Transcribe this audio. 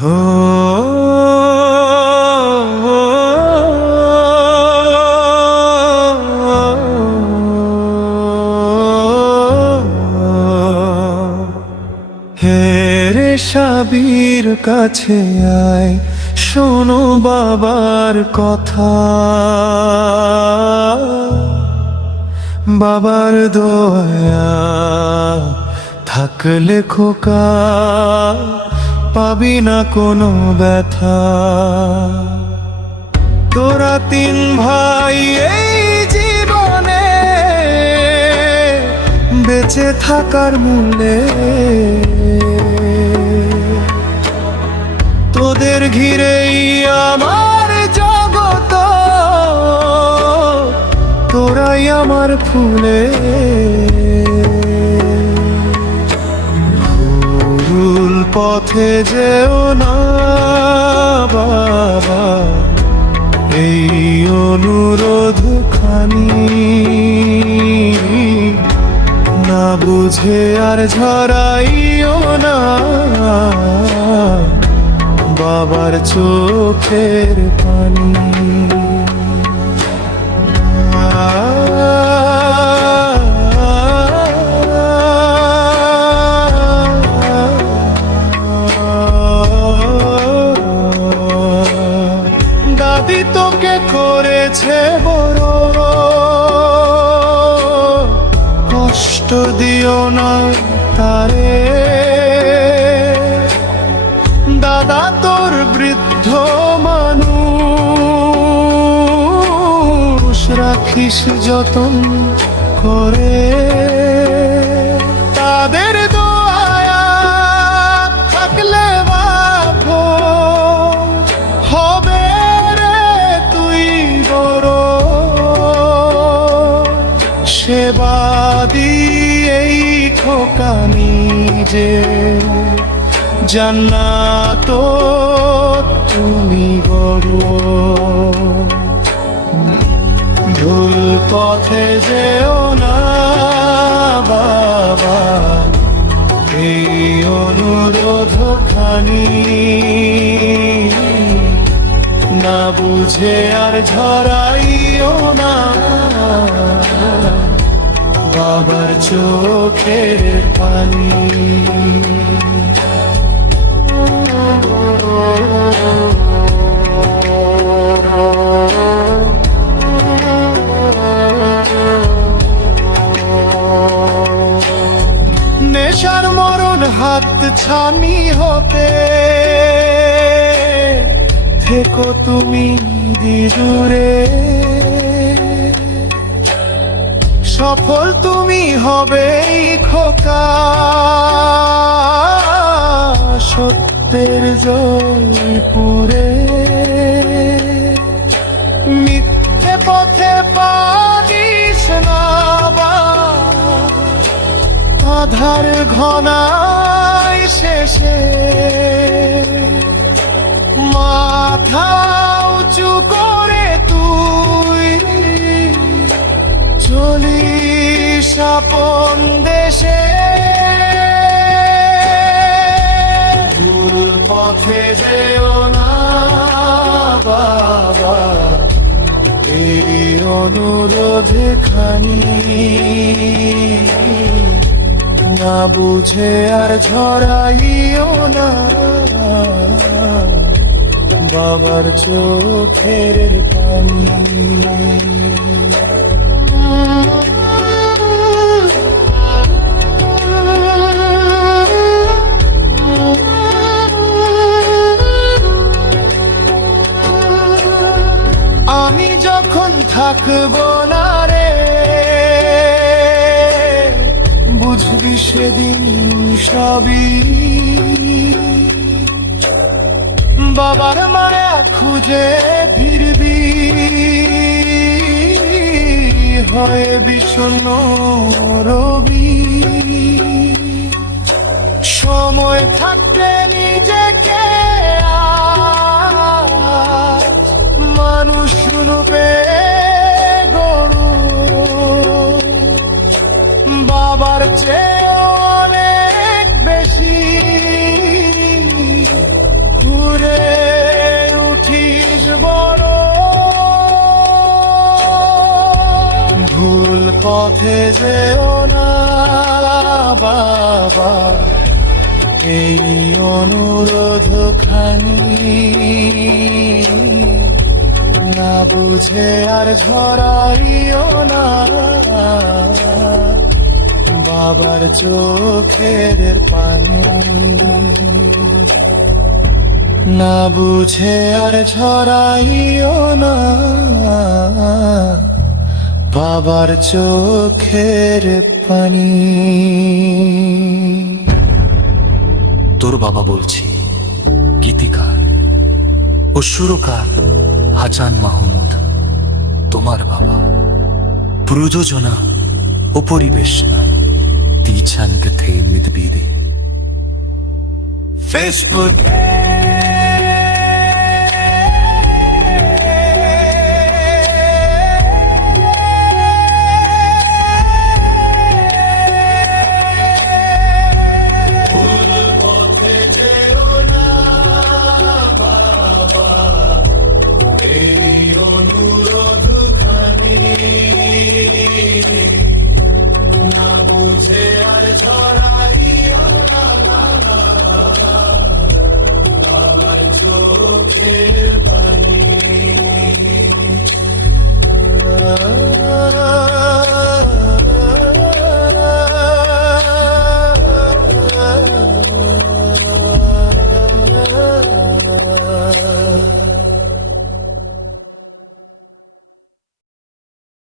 হেরে সাবির কাছে আয়, শোনো বাবার কথা। বাবার দয়া থাকলে খোকা, পাবি না কোনো ব্যথা। তোরা তিন ভাই এই জীবনে বেঁচে থাকার মূল্যে, তোদের ঘিরেই আমার জগৎ, তোরাই আমার ফুলে। ভুল পথে যেও না বাবা, এই অনুরোধ খানি। না বুঝে আর ঝরাইও না বাবার চোখের পানি। দাদি তোকে করেছে বড়, কষ্ট দিও না তারে। দাদা তোর বৃদ্ধ মানুষ, রাখিস যতন করে। তাদের দয়া থাকলে বাপু হবে রে তুই বড়। সেবা দিয়েই খোকা নিজে জান্নাত তুমি গড়। ভুল পথে যেও না বাবা, এই অনুরোধ খানি। না বুঝে আর ঝরাইও না বাবার চোখের পানি। নেশার মরণ হাত ছানি হতে থেকো তুমি দূরে। সফল তুমি হবেই খোকা, সত্যের জয়পুরে। মিথ্যে পথে পারিস না আধার ঘনায় শেষে। মাথা উঁচু করে তুই চলিস আপন দেশে। ভুল পথে যেও না বাবা, এই অনুরোধ খানি। না বুঝে আর ঝরাইও না বাবার চোখের পানি। আমি যখন থাকবো না রে, বুঝবি সেদিন সবই। বাবার মায়া খুঁজে ফিরবি, হয়ে বিষণ্ণ রবি। সময় থাকতে নিজেকে মানুষ রূপে গড়ু। বাবার চেয়ে অনেক বেশি পথে যেও না বাবা, এই অনুরোধ খানি না বুঝে আর ঝরাইও না বাবার চোখের পানি, না বুঝে আর ঝরাইও না বাবার চোখের পানি। তোর বাবা বলছি, গীতিকার ও সুরকার হাসান মাহমুদ তোমার বাবা। প্রযোজনা ও পরিবেশনা দিছাঙ্গ থে মিতবিদে। ফেসবুক অনুরোধ খানি না বুঝে আর ঝরা